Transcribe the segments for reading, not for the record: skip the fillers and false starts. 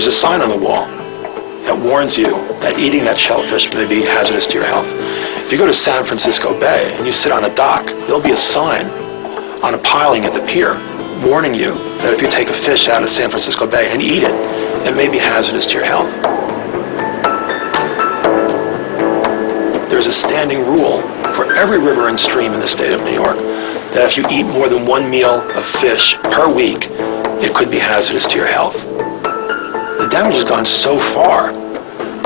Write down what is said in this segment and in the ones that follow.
there's a sign on the wall that warns you that eating that shellfish may be hazardous to your health. If you go to San Francisco Bay and you sit on a dock, there'll be a sign on a piling at the pier warning you that if you take a fish out of San Francisco Bay and eat it, it may be hazardous to your health. There's a standing rule for every river and stream in the state of New York that if you eat more than one meal of fish per week, it could be hazardous to your health. The damage has gone so far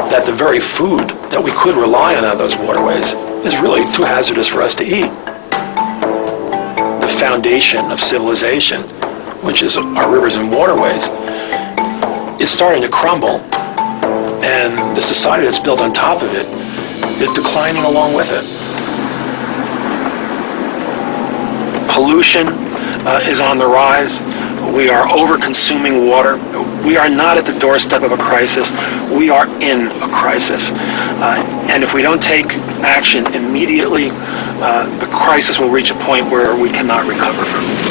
that the very food that we could rely on out of those waterways is really too hazardous for us to eat. The foundation of civilization, which is our rivers and waterways, is starting to crumble, and the society that's built on top of it is declining along with it. Pollution is on the rise. We are over-consuming water. We are not at the doorstep of a crisis. We are in a crisis. And if we don't take action immediately, the crisis will reach a point where we cannot recover from it.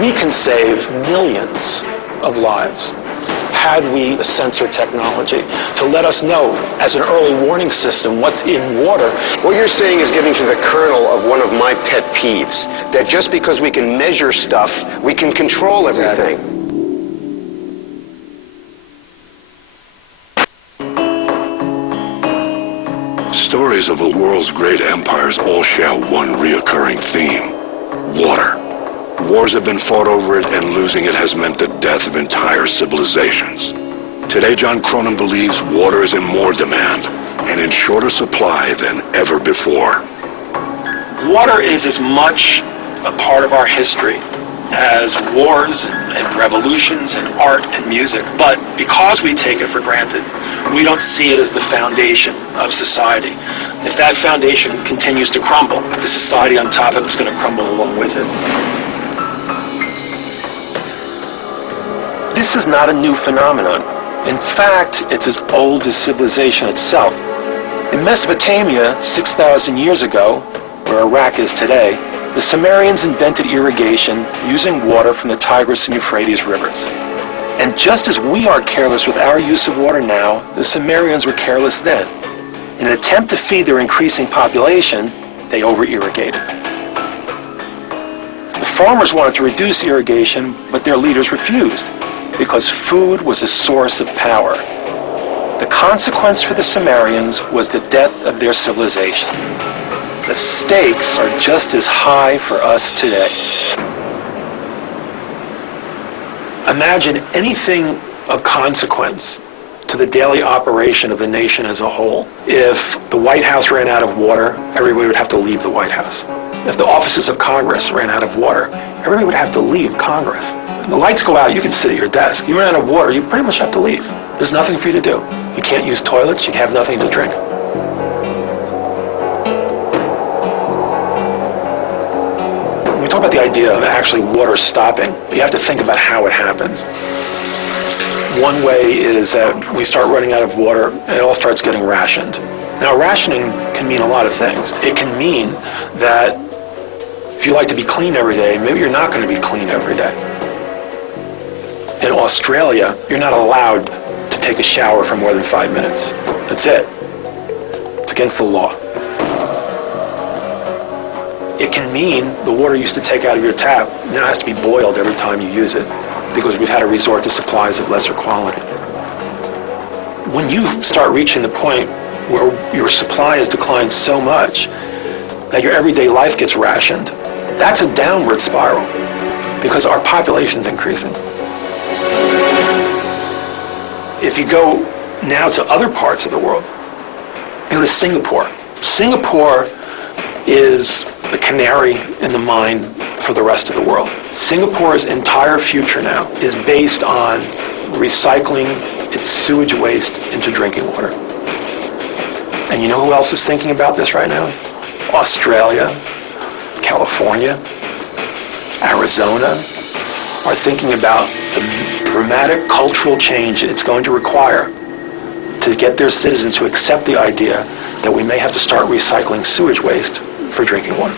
We can save millions of lives had we the sensor technology to let us know as an early warning system what's in water. What you're saying is getting to the kernel of one of my pet peeves, that just because we can measure stuff, we can control everything. Stories of the world's great empires all share one reoccurring theme: water. Wars have been fought over it, and losing it has meant the death of entire civilizations. Today, John Cronin believes water is in more demand and in shorter supply than ever before. Water is as much a part of our history as wars and revolutions and art and music. But because we take it for granted, we don't see it as the foundation of society. If that foundation continues to crumble, the society on top of it is going to crumble along with it. This is not a new phenomenon. In fact, it's as old as civilization itself. In Mesopotamia, 6,000 years ago, where Iraq is today, the Sumerians invented irrigation using water from the Tigris and Euphrates rivers. And just as we are careless with our use of water now, the Sumerians were careless then. In an attempt to feed their increasing population, they over-irrigated. The farmers wanted to reduce irrigation, but their leaders refused, because food was a source of power. The consequence for the Sumerians was the death of their civilization. The stakes are just as high for us today. Imagine anything of consequence to the daily operation of the nation as a whole. If the White House ran out of water, everybody would have to leave the White House. If the offices of Congress ran out of water, everybody would have to leave Congress. When the lights go out, you can sit at your desk. You run out of water, you pretty much have to leave. There's nothing for you to do. You can't use toilets, you have nothing to drink. When we talk about the idea of actually water stopping, you have to think about how it happens. One way is that we start running out of water and it all starts getting rationed. Now, rationing can mean a lot of things. It can mean that if you like to be clean every day, maybe you're not going to be clean every day. In Australia, you're not allowed to take a shower for more than 5 minutes. That's it. It's against the law. It can mean the water you used to take out of your tap now has to be boiled every time you use it, because we've had to resort to supplies of lesser quality. When you start reaching the point where your supply has declined so much that your everyday life gets rationed, that's a downward spiral, because our population's increasing. If you go now to other parts of the world, you go to Singapore. Singapore is the canary in the mine for the rest of the world. Singapore's entire future now is based on recycling its sewage waste into drinking water. And you know who else is thinking about this right now? Australia, California, Arizona are thinking about the dramatic cultural change it's going to require to get their citizens to accept the idea that we may have to start recycling sewage waste for drinking water.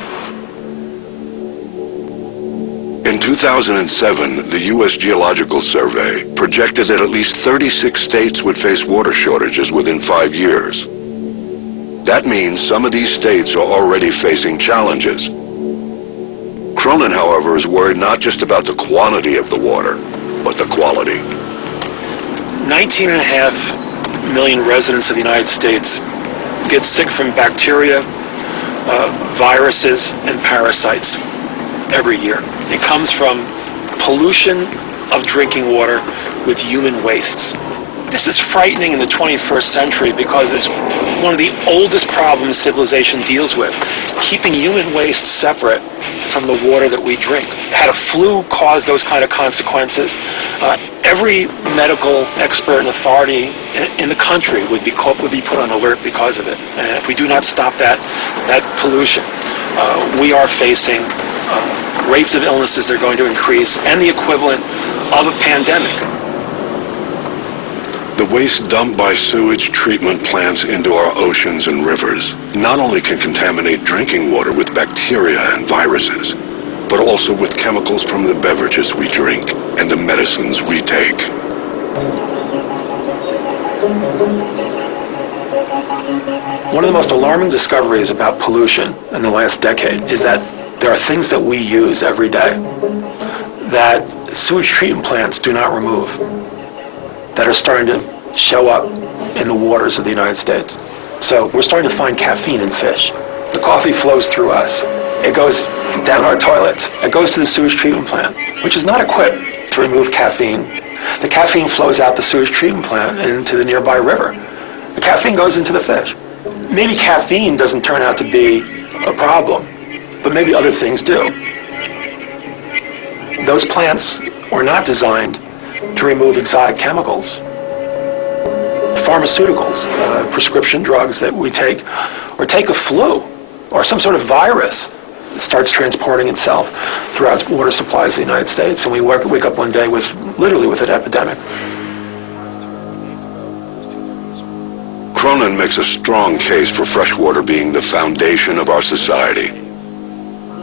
In 2007, the U.S. Geological Survey projected that at least 36 states would face water shortages within 5 years. That means some of these states are already facing challenges. Cronin, however, is worried not just about the quantity of the water, but the quality. 19.5 million residents of the United States get sick from bacteria, viruses, and parasites every year. It comes from pollution of drinking water with human wastes. This is frightening in the 21st century because it's one of the oldest problems civilization deals with, keeping human waste separate from the water that we drink. Had a flu caused those kind of consequences, every medical expert and authority in the country would be put on alert because of it. And if we do not stop that pollution, we are facing rates of illnesses that are going to increase, and the equivalent of a pandemic. The waste dumped by sewage treatment plants into our oceans and rivers not only can contaminate drinking water with bacteria and viruses, but also with chemicals from the beverages we drink and the medicines we take. One of the most alarming discoveries about pollution in the last decade is that there are things that we use every day that sewage treatment plants do not remove, that are starting to show up in the waters of the United States. So we're starting to find caffeine in fish. The coffee flows through us. It goes down our toilets. It goes to the sewage treatment plant, which is not equipped to remove caffeine. The caffeine flows out the sewage treatment plant and into the nearby river. The caffeine goes into the fish. Maybe caffeine doesn't turn out to be a problem, but maybe other things do. Those plants were not designed to remove exotic chemicals, pharmaceuticals, prescription drugs that we take, or take a flu, or some sort of virus that starts transporting itself throughout water supplies of the United States, and we wake up one day literally with an epidemic. Cronin makes a strong case for freshwater being the foundation of our society.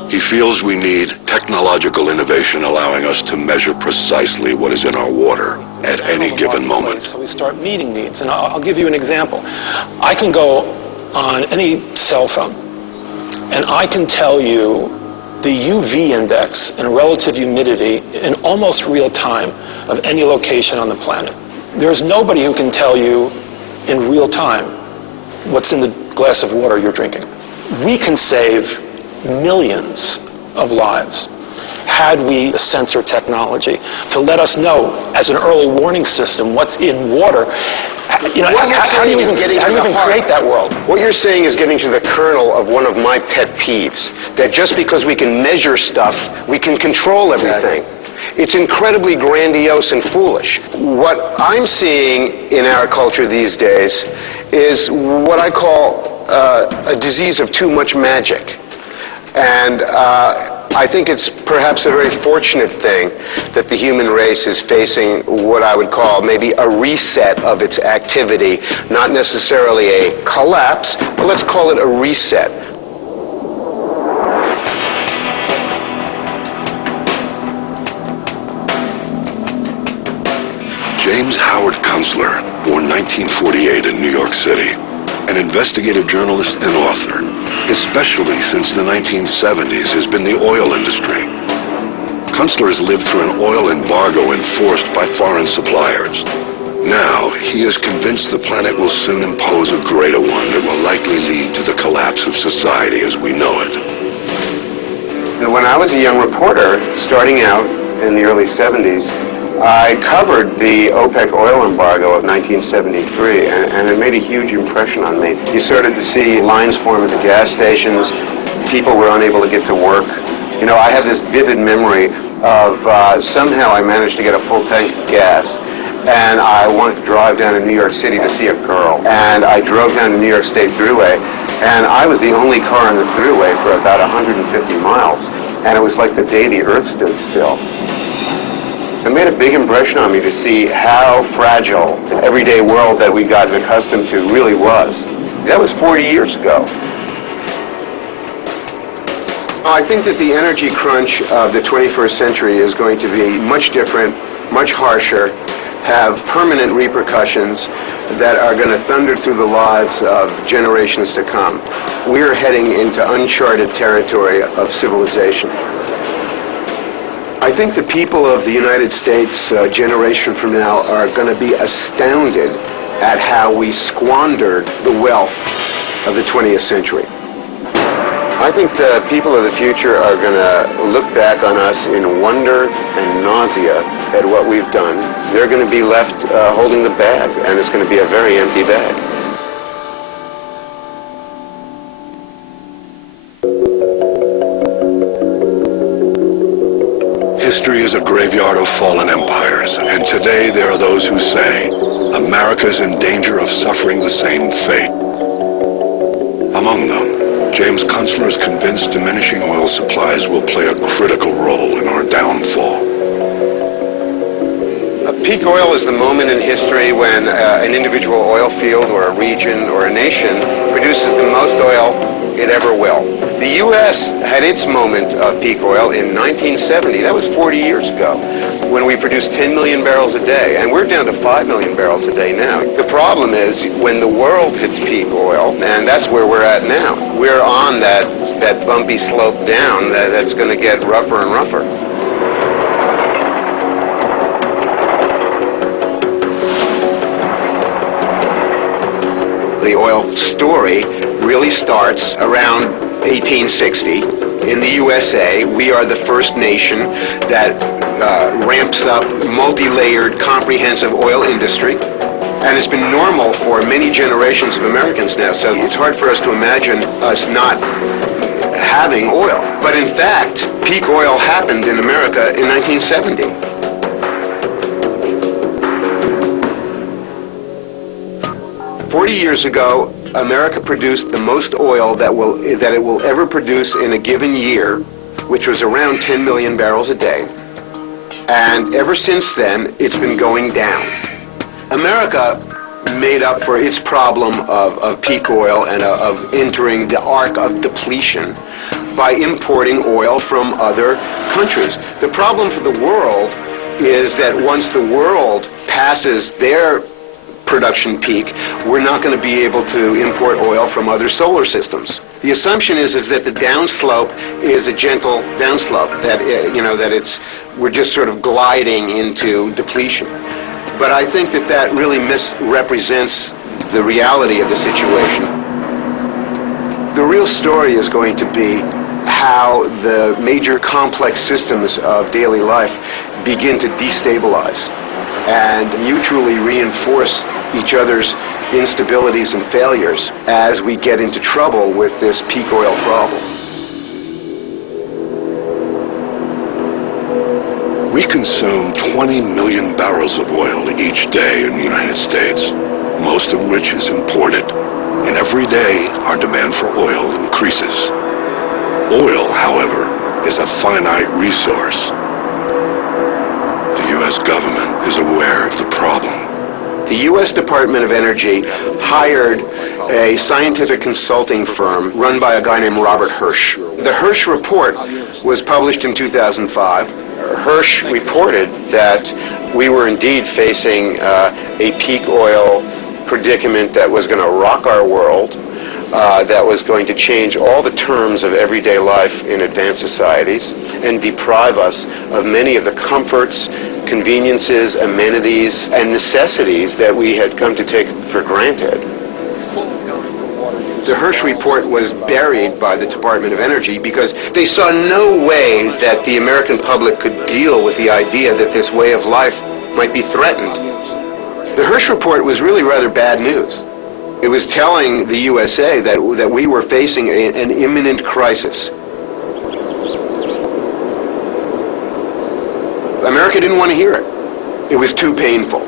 He feels we need technological innovation allowing us to measure precisely what is in our water at any given moment. So we start meeting needs, and I'll give you an example. I can go on any cell phone, and I can tell you the UV index and relative humidity in almost real time of any location on the planet. There's nobody who can tell you in real time what's in the glass of water you're drinking. We can save millions of lives had we the sensor technology to let us know as an early warning system what's in water. You know, how do you even create that world? What you're saying is getting to the kernel of one of my pet peeves, that just because we can measure stuff, we can control everything. Exactly. It's incredibly grandiose and foolish. What I'm seeing in our culture these days is what I call a disease of too much magic. And I think it's perhaps a very fortunate thing that the human race is facing what I would call maybe a reset of its activity, not necessarily a collapse, but let's call it a reset. James Howard Kunstler, born 1948 in New York City, an investigative journalist and author. His specialty since the 1970s has been the oil industry. Kunstler has lived through an oil embargo enforced by foreign suppliers. Now, he is convinced the planet will soon impose a greater one that will likely lead to the collapse of society as we know it. When I was a young reporter, starting out in the early 70s, I covered the OPEC oil embargo of 1973, and it made a huge impression on me. You started to see lines form at the gas stations. People were unable to get to work. You know, I have this vivid memory of somehow I managed to get a full tank of gas, and I wanted to drive down to New York City to see a girl. And I drove down to New York State Thruway, and I was the only car on the thruway for about 150 miles, and it was like the day the earth stood still. It made a big impression on me to see how fragile the everyday world that we'd gotten accustomed to really was. That was 40 years ago. I think that the energy crunch of the 21st century is going to be much different, much harsher, have permanent repercussions that are going to thunder through the lives of generations to come. We're heading into uncharted territory of civilization. I think the people of the United States a generation from now are going to be astounded at how we squandered the wealth of the 20th century. I think the people of the future are going to look back on us in wonder and nausea at what we've done. They're going to be left holding the bag, and it's going to be a very empty bag. History is a graveyard of fallen empires, and today there are those who say America is in danger of suffering the same fate. Among them, James Kunstler is convinced diminishing oil supplies will play a critical role in our downfall. Peak oil is the moment in history when an individual oil field or a region or a nation produces the most oil it ever will. The U.S. had its moment of peak oil in 1970. That was 40 years ago, when we produced 10 million barrels a day, and we're down to 5 million barrels a day now. The problem is when the world hits peak oil, and that's where we're at now. We're on that bumpy slope down that's going to get rougher and rougher. The oil story really starts around 1860. In the USA, we are the first nation that ramps up multi-layered, comprehensive oil industry. And it's been normal for many generations of Americans now, so it's hard for us to imagine us not having oil. But in fact, peak oil happened in America in 1970. 40 years ago, America produced the most oil that it will ever produce in a given year, which was around 10 million barrels a day. And ever since then, it's been going down. America made up for its problem of peak oil and of entering the arc of depletion by importing oil from other countries. The problem for the world is that once the world passes their production peak, we're not going to be able to import oil from other solar systems. The assumption is that the downslope is a gentle downslope, that we're just sort of gliding into depletion. But I think that really misrepresents the reality of the situation. The real story is going to be how the major complex systems of daily life begin to destabilize and mutually reinforce each other's instabilities and failures as we get into trouble with this peak oil problem. We consume 20 million barrels of oil each day in the United States, most of which is imported. And every day, our demand for oil increases. Oil, however, is a finite resource. The U.S. government is aware of the problem. The U.S. Department of Energy hired a scientific consulting firm run by a guy named Robert Hirsch. The Hirsch report was published in 2005. Hirsch reported that we were indeed facing a peak oil predicament that was going to rock our world, that was going to change all the terms of everyday life in advanced societies and deprive us of many of the comforts, conveniences, amenities, and necessities that we had come to take for granted. The Hirsch report was buried by the Department of Energy because they saw no way that the American public could deal with the idea that this way of life might be threatened. The Hirsch report was really rather bad news. It was telling the USA that we were facing an imminent crisis. America didn't want to hear it. It was too painful.